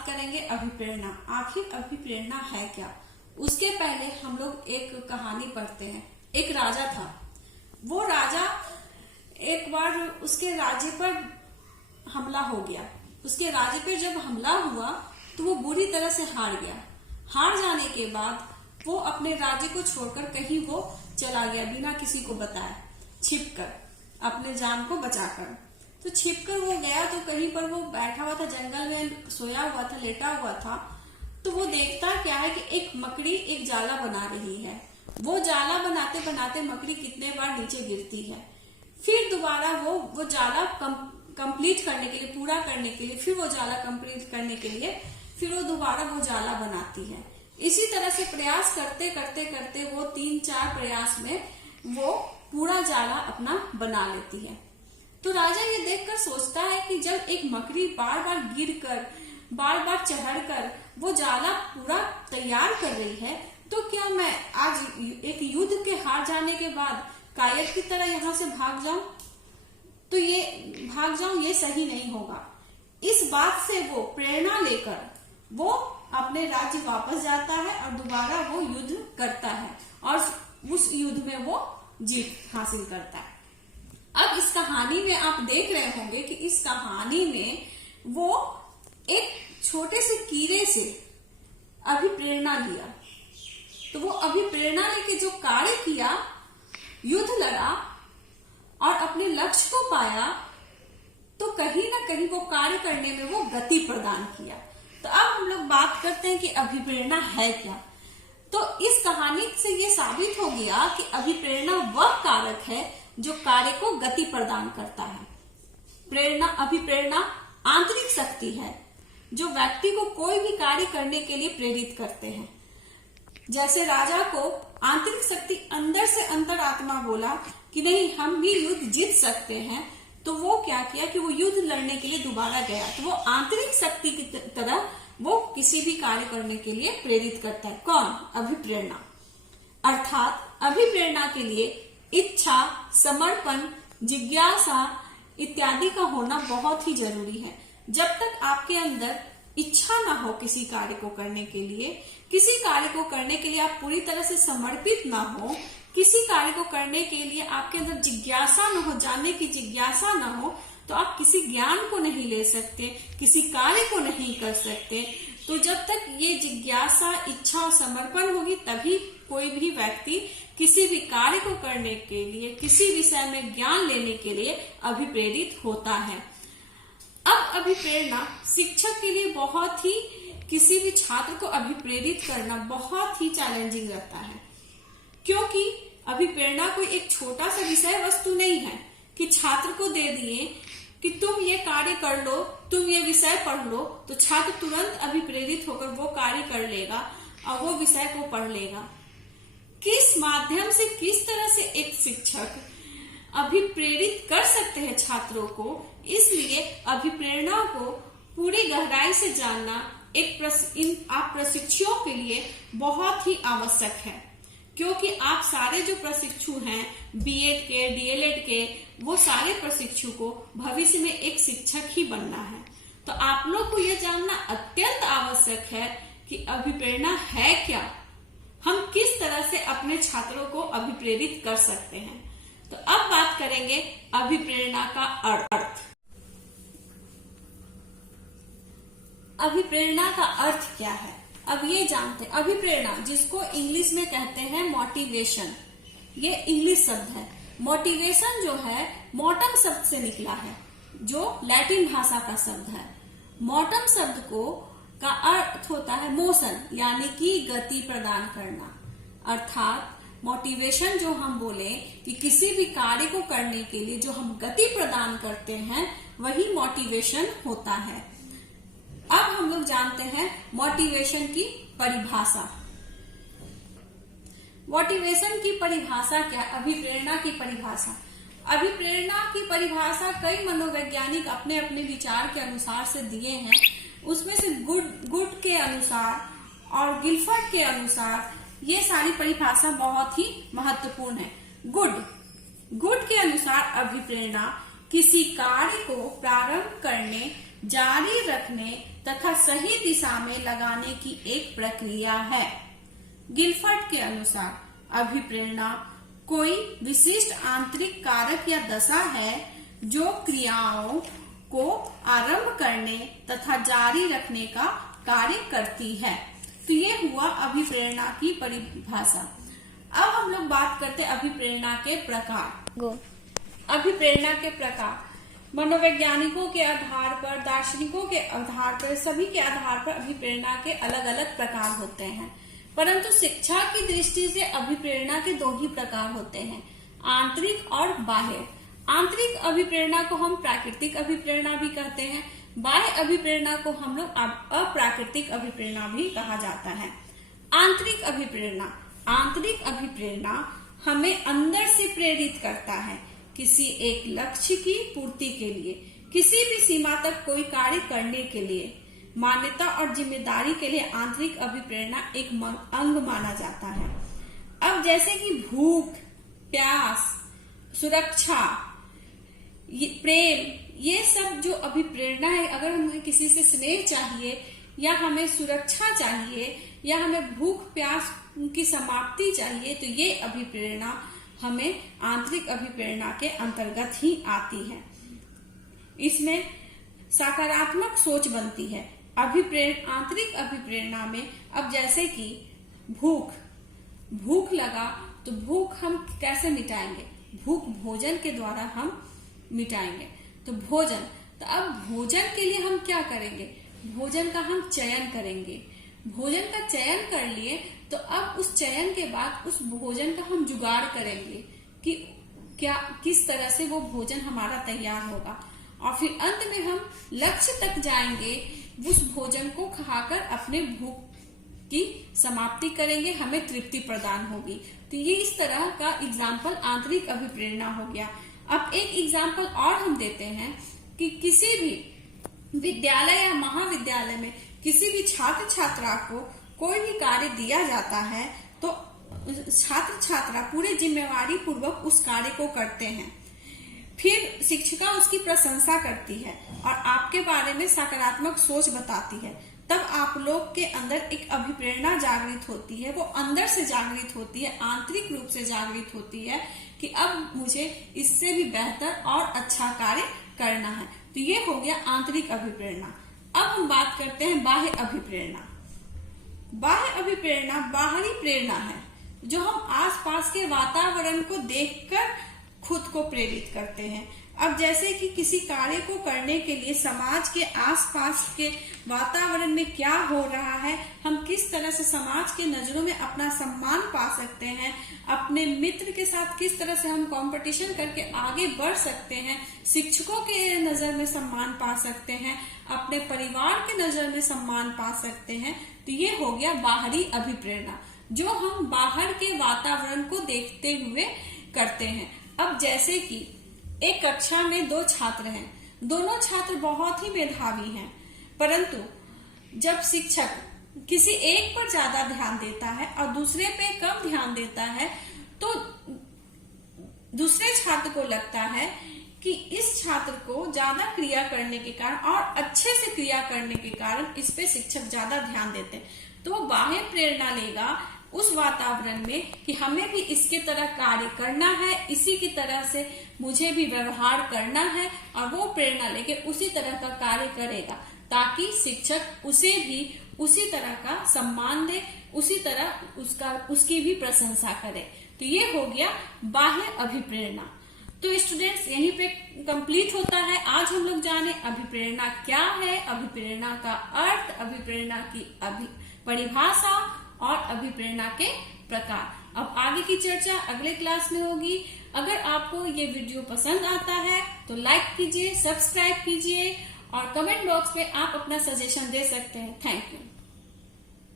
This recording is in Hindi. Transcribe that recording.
बात करेंगे अभिप्रेरणा। आखिर अभिप्रेरणा है क्या? उसके पहले हम लोग एक कहानी पढ़ते हैं। एक राजा था। वो राजा एक बार उसके राज्य पर हमला हो गया। उसके राज्य पे जब हमला हुआ तो वो बुरी तरह से हार गया। हार जाने के बाद वो अपने राज्य को छोड़कर कहीं वो चला गया बिना किसी को बताए, छिपकर, अपने जान को बचाकर। तो छिपकर वो गया तो कहीं पर वो बैठा हुआ था, जंगल में सोया हुआ था, लेटा हुआ था। तो वो देखता क्या है कि एक मकड़ी एक जाला बना रही है। वो जाला बनाते बनाते मकड़ी कितने बार नीचे गिरती है। फिर दोबारा वो जाला कंप्लीट करने के लिए, पूरा करने के लिए, फिर वो जाला कंप्लीट करने के लिए फिर वो दोबारा वो जाला बनाती है। इसी तरह से प्रयास करते करते करते वो 3-4 प्रयास में वो पूरा जाला अपना बना लेती है। तो राजा ये देखकर सोचता है कि जब एक मकड़ी बार बार गिरकर, बार बार चढ़कर वो जाला पूरा तैयार कर रही है, तो क्या मैं आज एक युद्ध के हार जाने के बाद कायर की तरह यहाँ से भाग जाऊं? तो ये सही नहीं होगा। इस बात से वो प्रेरणा लेकर वो अपने राज्य वापस जाता है और दोबारा वो युद्ध करता है और उस युद्ध में वो जीत हासिल करता है। अब इस कहानी में आप देख रहे होंगे कि इस कहानी में वो एक छोटे से कीड़े से अभिप्रेरणा लिया। तो वो अभिप्रेरणा लेके जो कार्य किया, युद्ध लड़ा और अपने लक्ष्य को पाया, तो कहीं ना कहीं वो कार्य करने में वो गति प्रदान किया। तो अब हम लोग बात करते हैं कि अभिप्रेरणा है क्या। तो इस कहानी से ये साबित हो गया कि अभिप्रेरणा वह कारक है जो कार्य को गति प्रदान करता है। अभिप्रेरणा आंतरिक शक्ति है जो व्यक्ति को कोई भी कार्य करने के लिए प्रेरित करते हैं। जैसे राजा को आंतरिक शक्ति अंदर से अंतर आत्मा बोला कि नहीं, हम भी युद्ध जीत सकते हैं, तो वो क्या किया कि वो युद्ध लड़ने के लिए दोबारा गया। तो वो आंतरिक शक्ति की तरह वो किसी भी कार्य करने के लिए प्रेरित करता है। कौन? अभिप्रेरणा। अर्थात अभिप्रेरणा के लिए इच्छा, समर्पण, जिज्ञासा इत्यादि का होना बहुत ही जरूरी है। जब तक आपके अंदर इच्छा ना हो किसी कार्य को करने के लिए, किसी कार्य को करने के लिए आप पूरी तरह से समर्पित ना हो, किसी कार्य को करने के लिए आपके अंदर जिज्ञासा न हो, जानने की जिज्ञासा न हो, तो आप किसी ज्ञान को नहीं ले सकते, किसी कार्य को नहीं कर सकते। तो जब तक ये जिज्ञासा, इच्छा और समर्पण होगी, तभी कोई भी व्यक्ति किसी भी कार्य को करने के लिए, किसी विषय में ज्ञान लेने के लिए अभिप्रेरित होता है। अब अभिप्रेरणा शिक्षक के लिए बहुत ही, किसी भी छात्र को अभिप्रेरित करना बहुत ही चैलेंजिंग रहता है, क्योंकि अभिप्रेरणा कोई एक छोटा सा विषय वस्तु नहीं है कि छात्र को दे दिए कि तुम ये कार्य कर लो, तुम ये विषय पढ़ लो, तो छात्र तुरंत अभिप्रेरित होकर वो कार्य कर लेगा और वो विषय को पढ़ लेगा। किस माध्यम से, किस तरह से एक शिक्षक अभिप्रेरित कर सकते हैं छात्रों को, इसलिए अभिप्रेरणा को पूरी गहराई से जानना आप प्रशिक्षुओं के लिए बहुत ही आवश्यक है। क्योंकि आप सारे जो प्रशिक्षु हैं, बीएड के, डीएलएड के, वो सारे प्रशिक्षु को भविष्य में एक शिक्षक ही बनना है। तो आप लोग को ये जानना अत्यंत आवश्यक है कि अभिप्रेरणा है क्या, हम किस तरह से अपने छात्रों को अभिप्रेरित कर सकते हैं। तो अब बात करेंगे अभिप्रेरणा का अर्थ। अभिप्रेरणा का अर्थ क्या है, अब ये जानते हैं। अभिप्रेरणा, जिसको इंग्लिश में कहते हैं मोटिवेशन, ये इंग्लिश शब्द है। मोटिवेशन जो है मोटम शब्द से निकला है, जो लैटिन भाषा का शब्द है। मोटम शब्द का अर्थ होता है मोशन, यानी कि गति प्रदान करना। अर्थात मोटिवेशन जो हम बोले कि किसी भी कार्य को करने के लिए जो हम गति प्रदान करते हैं, वही मोटिवेशन होता है। अब हम लोग जानते हैं मोटिवेशन की परिभाषा। मोटिवेशन की परिभाषा क्या? अभिप्रेरणा की परिभाषा। अभिप्रेरणा की परिभाषा कई मनोवैज्ञानिक अपने अपने विचार के अनुसार से दिए हैं। उसमें से गुड के अनुसार और गिलफर्ड के अनुसार ये सारी परिभाषा बहुत ही महत्वपूर्ण है। गुड के अनुसार अभिप्रेरणा किसी कार्य को प्रारंभ करने जारी रखने तथा सही दिशा में लगाने की एक प्रक्रिया है। गिलफर्ड के अनुसार अभिप्रेरणा कोई विशिष्ट आंतरिक कारक या दशा है जो क्रियाओं को आरंभ करने तथा जारी रखने का कार्य करती है। तो ये हुआ अभिप्रेरणा की परिभाषा। अब हम लोग बात करते हैं अभिप्रेरणा के प्रकार। अभिप्रेरणा के प्रकार मनोवैज्ञानिकों के आधार पर, दार्शनिकों के आधार पर, सभी के आधार पर अभिप्रेरणा के अलग अलग प्रकार होते हैं। परंतु शिक्षा की दृष्टि से अभिप्रेरणा के दो ही प्रकार होते हैं, आंतरिक और बाह्य। आंतरिक अभिप्रेरणा को हम प्राकृतिक अभिप्रेरणा भी कहते हैं, बाह्य अभिप्रेरणा को हम लोग अप्राकृतिक अभिप्रेरणा भी कहा जाता है। आंतरिक अभिप्रेरणा, आंतरिक अभिप्रेरणा हमें अंदर से प्रेरित करता है किसी एक लक्ष्य की पूर्ति के लिए, किसी भी सीमा तक कोई कार्य करने के लिए, मान्यता और जिम्मेदारी के लिए आंतरिक अभिप्रेरणा एक अंग माना जाता है। अब जैसे कि भूख, प्यास, सुरक्षा, प्रेम, ये सब जो अभिप्रेरणा है, अगर हमें किसी से स्नेह चाहिए या हमें सुरक्षा चाहिए या हमें भूख प्यास की समाप्ति चाहिए, तो ये अभिप्रेरणा हमें आंतरिक अभिप्रेरणा के अंतर्गत ही आती है। इसमें सकारात्मक सोच बनती है। आंतरिक अभिप्रेरणा में अब जैसे कि भूख लगा तो भूख हम कैसे मिटाएंगे? भूख भोजन के द्वारा हम मिटाएंगे। तो भोजन, तो अब भोजन के लिए हम क्या करेंगे? भोजन का हम चयन करेंगे। भोजन का चयन कर लिए तो अब उस चयन के बाद उस भोजन का हम जुगाड़ करेंगे कि किस तरह से वो भोजन हमारा तैयार होगा, और फिर अंत में हम लक्ष्य तक जाएंगे, उस भोजन को खाकर अपने भूख की समाप्ति करेंगे, हमें तृप्ति प्रदान होगी। तो ये इस तरह का एग्जाम्पल आंतरिक अभिप्रेरणा हो गया। अब एक एग्जाम्पल और हम देते हैं कि किसी भी विद्यालय या महाविद्यालय में किसी भी छात्र छात्रा को कोई भी कार्य दिया जाता है तो छात्र छात्रा पूरे जिम्मेवारी पूर्वक उस कार्य को करते हैं। फिर शिक्षिका उसकी प्रशंसा करती है और आपके बारे में सकारात्मक सोच बताती है। तब आप लोग के अंदर एक अभिप्रेरणा जागृत होती है, वो अंदर से जागृत होती है, आंतरिक रूप से जागृत होती है कि अब मुझे इससे भी बेहतर और अच्छा कार्य करना है। तो ये हो गया आंतरिक अभिप्रेरणा। अब हम बात करते हैं बाह्य अभिप्रेरणा। बाह्य अभिप्रेरणा बाहरी प्रेरणा है जो हम आसपास के वातावरण को देखकर खुद को प्रेरित करते हैं। अब जैसे कि किसी कार्य को करने के लिए समाज के आसपास के वातावरण में क्या हो रहा है, हम किस तरह से समाज के नजरों में अपना सम्मान पा सकते हैं, अपने मित्र के साथ किस तरह से हम कंपटीशन करके आगे बढ़ सकते हैं, शिक्षकों के नजर में सम्मान पा सकते हैं, अपने परिवार के नजर में सम्मान पा सकते हैं। तो ये हो गया बाहरी अभिप्रेरणा जो हम बाहर के वातावरण को देखते हुए करते हैं। अब जैसे कि एक कक्षा में दो छात्र हैं, दोनों छात्र बहुत ही मेधावी हैं, परंतु जब शिक्षक किसी एक पर ज्यादा ध्यान देता है और दूसरे पे कम ध्यान देता है तो दूसरे छात्र को लगता है कि इस छात्र को ज्यादा क्रिया करने के कारण और अच्छे से क्रिया करने के कारण इस पे शिक्षक ज्यादा ध्यान देते हैं, तो वो बाह्य प्रेरणा लेगा उस वातावरण में कि हमें भी इसके तरह कार्य करना है, इसी की तरह से मुझे भी व्यवहार करना है, और वो प्रेरणा लेके उसी तरह का कार्य करेगा ताकि शिक्षक उसे भी उसी तरह का सम्मान दे, उसी तरह उसकी भी प्रशंसा करे। तो ये हो गया बाह्य अभिप्रेरणा। तो स्टूडेंट्स यहीं पे कंप्लीट होता है। आज हम लोग जाने अभिप्रेरणा क्या है, अभिप्रेरणा का अर्थ, अभिप्रेरणा की परिभाषा और अभिप्रेरणा के प्रकार। अब आगे की चर्चा अगले क्लास में होगी। अगर आपको ये वीडियो पसंद आता है तो लाइक कीजिए, सब्सक्राइब कीजिए और कमेंट बॉक्स में आप अपना सजेशन दे सकते हैं। Thank you.